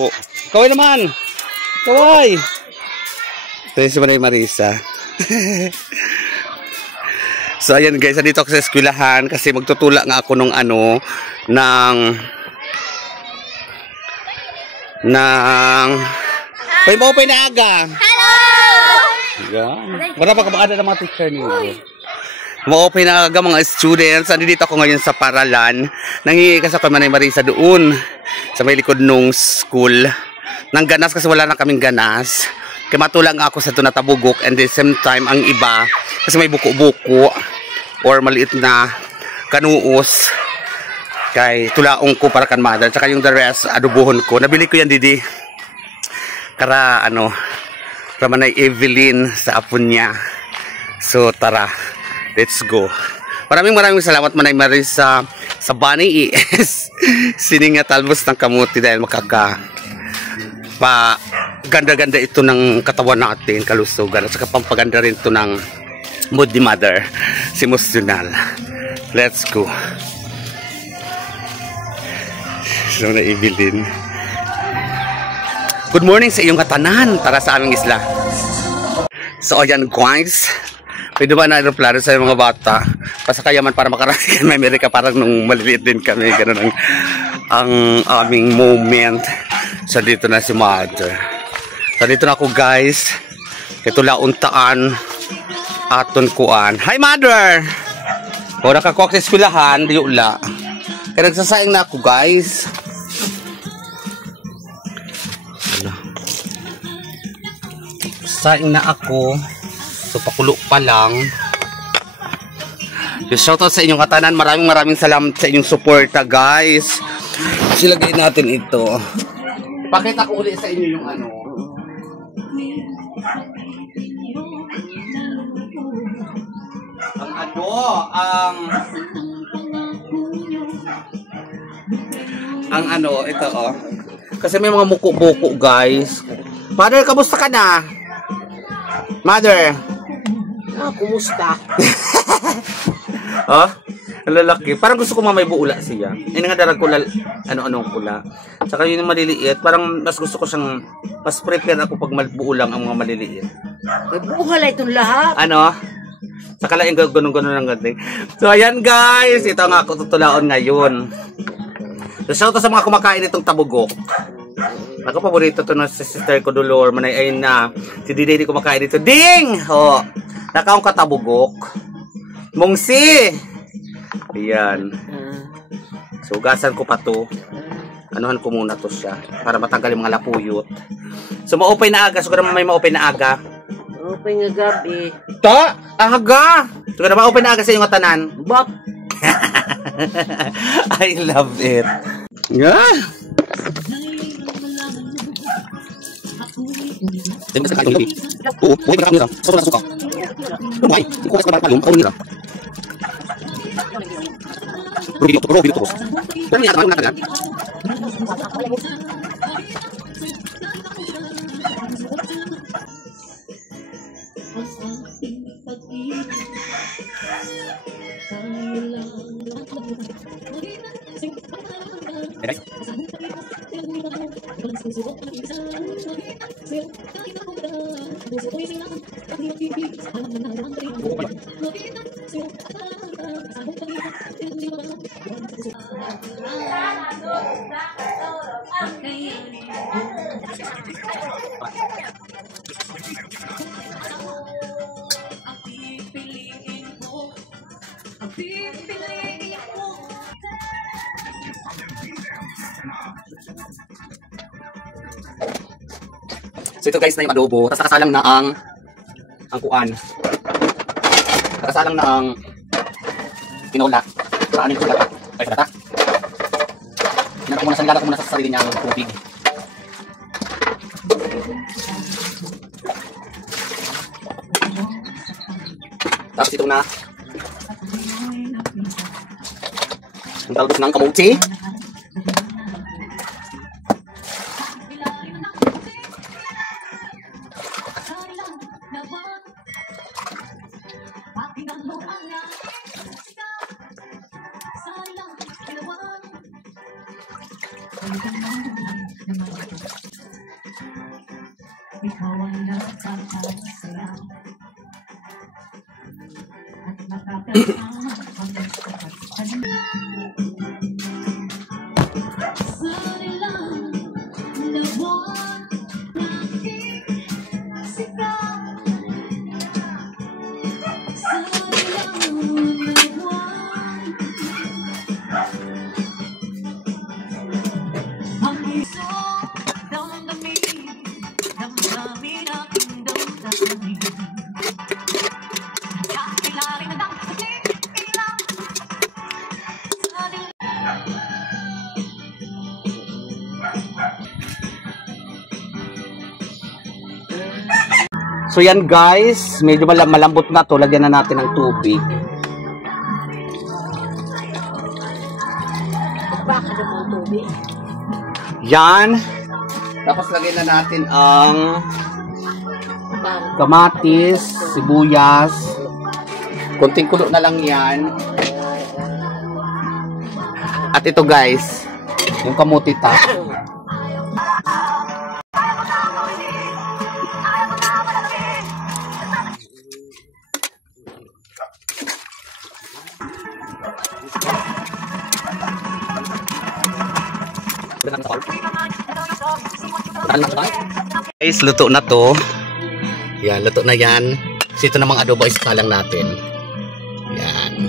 Oh, kaway naman. Kaway. Ito si Manay Marisa. So ayan guys, dito ako sa eskwelahan kasi magtutula nga ako nung Hoy, ma-open na aga. Hello! Yan. Wala pa kabaada ng mga teacher niyo. Ma-open na aga mga students. Dito ako ngayon sa Paralan. Nangingi kasi ako Manay Marisa doon sa may likod nung school. Nang ganas kasi wala na kaming ganas. Kaya matulang ako sa tunatabugok and the same time ang iba kasi may buko-buko or maliit na kanuos. Kay tulaong ko para kan mother. Tsaka yung the rest, adubuhon ko. Nabili ko yan, Didi. Kara, Manay Evelyn sa apon niya. So, tara. Let's go. Maraming salamat, Manay Marisa, sa Bunny ES. Sininga talbos ng kamuti dahil ganda-ganda ito ng katawan natin, kalusugan. At saka pampaganda rin ito ng mood ni mother. Si emotional. Let's go. So na Evelyn. Good morning sa iyong katanan para sa aming isla. So ayan guys, pwede ba na aeroplano sa mga bata pasakayaman para makarating may Amerika parang nung maliliit din kami. Ganun ang aming moment. So dito na si mother. So dito na ako guys. Ito launtaan aton kuan. Hi mother. O nakakuha sa eskwelahan di ula. Kaya nagsasayang na ako guys. Saing na ako. So pakulo pa lang. Shoutout sa inyong katanan. Maraming salamat sa inyong suporta guys. Silagay natin ito. Pakita ko ulit sa inyo yung ito oh. Kasi may mga muko-buko guys. Mother, kamusta ka na? Mother. Kumusta? Oh, ang lalaki. Parang gusto ko may buula siya. Hindi nga darag ko anong pula. Saka yun yung maliliit. Parang mas gusto ko siyang, mas prepare ako pag buulang ang mga maliliit. May buhala itong lahat. Saka lang yung ganun-ganun lang ganun. So ayan guys, ito nga ako tutulaon ngayon. So shout out sa mga kumakain itong tabugok. Ako paborito to na si sister ko Dolor, Manay ay na si Didi kumakain dito. Ding! Oh, nakaong katabugok. Mungsi. Ayan. So gasan ko pa to. Anuhan ko muna to siya para matanggal yung mga lapuyot. So ma-open na aga, siguro may ma-open na aga. Open nga gabi. Ta, aga. Siguro ma-open na aga sa iyong tanan. Bak. I love it. Yeah. Tengo que sacar el lobby. Voy a sacar solo la azúcar. No hay. ¿Cómo es que va a salir? Mira. Video todos. Pero ya una carga. So ito guys na yung adobo, tapos nakasalang na ang kuan. Nakasalang na ang tinola. Saan yung tinola? Ay, sa data. Nilalak ko muna sa sarili niya ang tubig. Tapos ito na ang talbos ng kamuti. So yan guys, medyo malambot na to. Lagyan na natin ng tubig. Bakit ang tubig? Yan. Tapos lagyan na natin ang kamatis, sibuyas. Konting kulo na lang yan. At ito guys, yung kamuti ta. Guys, luto na to. Yan, luto na yan. So, ito namang adobo is kalang natin. Yan.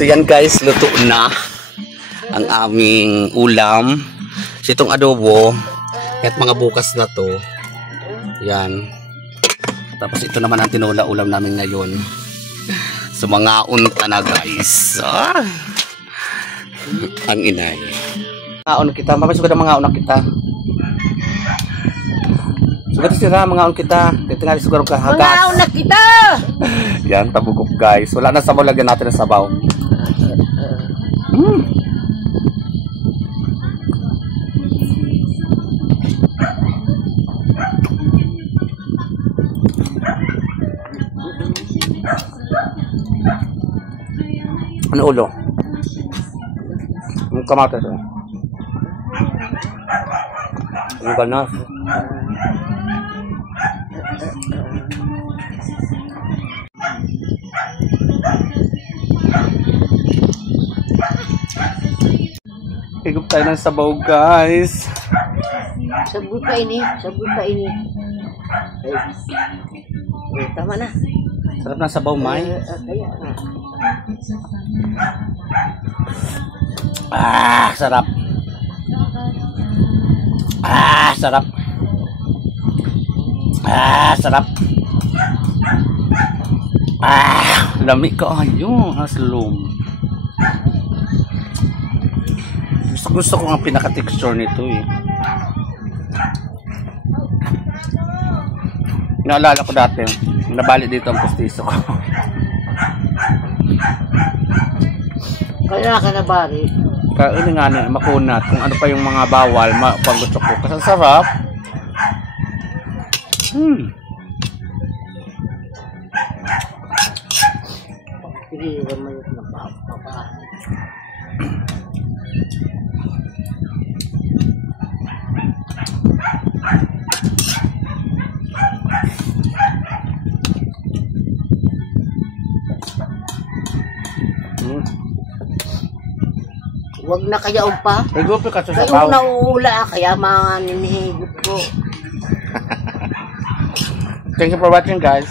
So yan guys, luto na ang aming ulam. So itong adobo, at mga bukas na to. Yan. Tapos ito naman ang tinula ulam namin ngayon. So mga unta na guys. Ang inay. Mga unta kita, mapasugod ang mga unta kita. Sugat sila mga unta kita. Dito nga siguro ka hagas. Mga unta kita! Yan, tabugok guys. Wala na sabaw, lagyan natin ng sabaw. Ano ulo? Ang kamatas eh. Ang ganas. Higop tayo ng sabaw guys. Saboy pa ini. Saboy pa ini. Ay, tama na. Sarap ng sabaw, May. Kaya nga. Ah, sarap. Ah, sarap. Ah, sarap. Ah, lami ka ayo, aslom. Gusto ko ang pinaka-texture nito eh. Naalala ko dati, nabali dito ang pustiso ko. Kaya ka na bari. Kaya ini nga na, makunat kung ano pa yung mga bawal, pag gusto ko. Kasi ang sarap. Hindi naman yung napapapa. Huwag na kaya pa. Higupi ka sa Kayo sabaw. nauula, kaya mga ninihigop ko. Thank you for watching, guys.